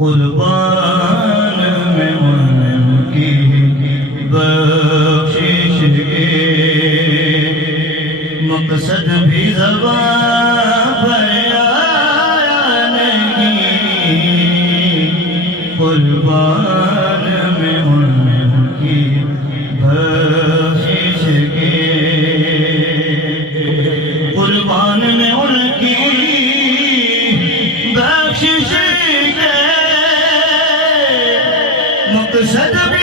कुर्बान में उनकी बख्शिश के मकसद भी ज़बान पर आया नहीं। कुर्बान में उनकी बख्शिश के कुर्बान में उनकी बख्शिश के मकसद भी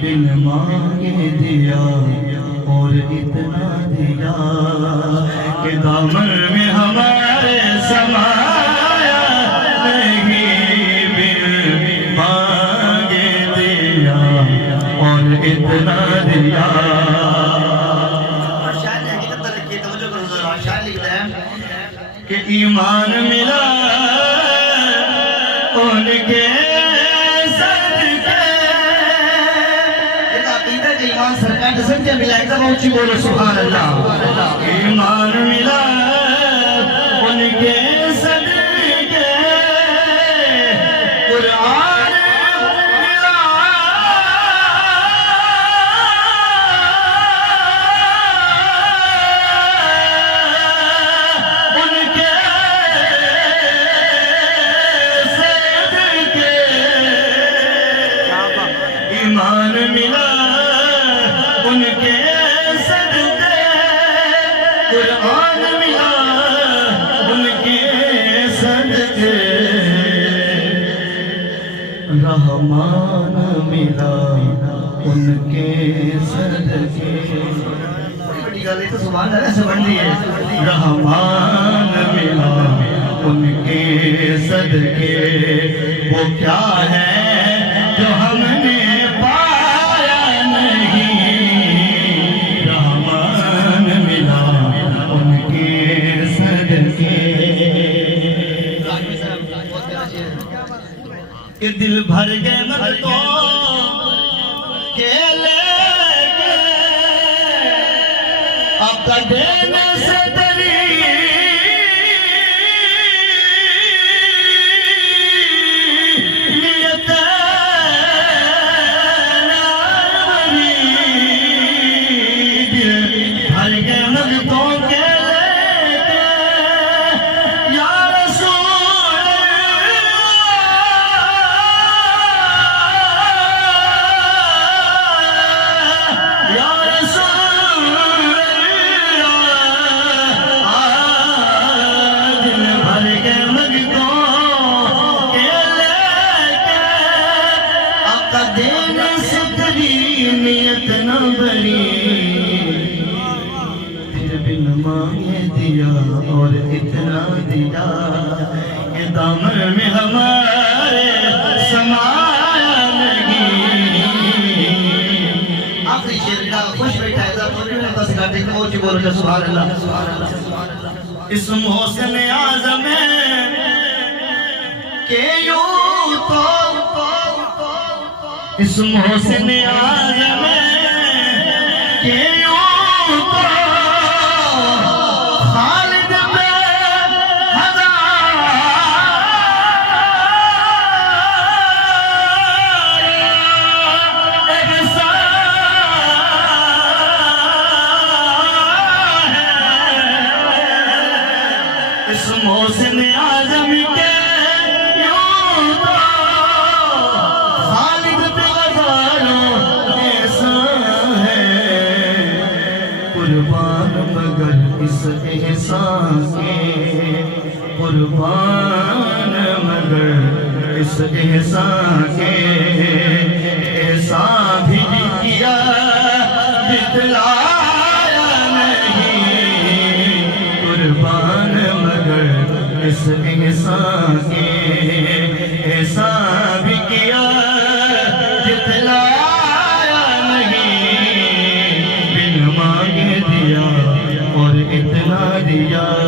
बिन मांगे दिया और इतना दिया कि दामन में हमारे समाया नहीं। बिन मांगे दिया और इतना दिया। कि ईमान मिला उनके सरकार संख्या मिला एकदम ऊंची बोलो सुभान अल्लाह। ईमान मिला उनके सदके कुरान मिला उनके सदके ईमान मिला उनके सदके कुरान मिला उनके सदके रहमान मिला उनके सदके। बड़ी गाली तो सुभान अल्लाह से बढ़ रही है। रहमान मिला उनके सदके वो क्या है जो हमने कि दिल भर गए मर्दों के लेके आपका देने से डरी नियत नारी। दिल भर गए मर्दों के लेके या देने से तेरी नियत न बनी। फिर बिन मांगे दिया और इतना दिया कि दामन में हमारे समाया नहीं। आखिरी शेर का खुश बैठा है बोलो सुभान अल्लाह। इस मोहसिन आज़म के यूं तो इस मोहसिन आज़म के यूं तो खालिद पे हजार इस मोहसिन आज़म के कुर्बान मगर इस एहसान के कुर्बान मगर इस एहसान के एहसान भी किया बितलाया नहीं। कुर्बान मगर इस एहसान के एहसान भी किया बितलाया नहीं। बिन दिया